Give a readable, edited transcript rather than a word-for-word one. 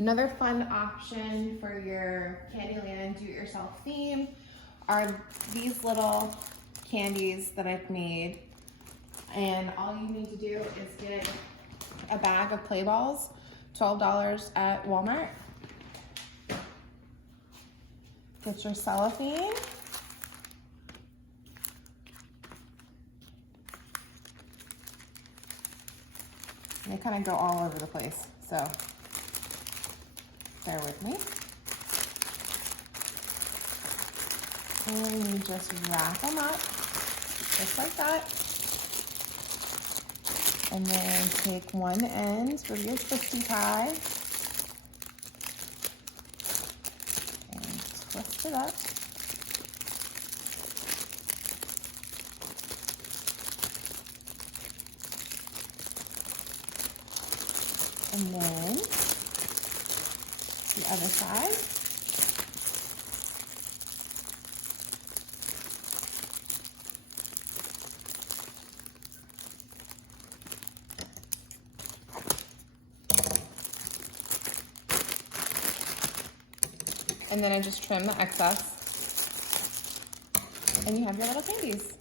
Another fun option for your Candyland do-it-yourself theme are these little candies that I've made. And all you need to do is get a bag of play balls, $12 at Walmart. Get your cellophane. They kind of go all over the place, so bear with me. And you just wrap them up, just like that. And then take one end with your twisty tie and twist it up. And then the other side. And then I just trim the excess and you have your little candies.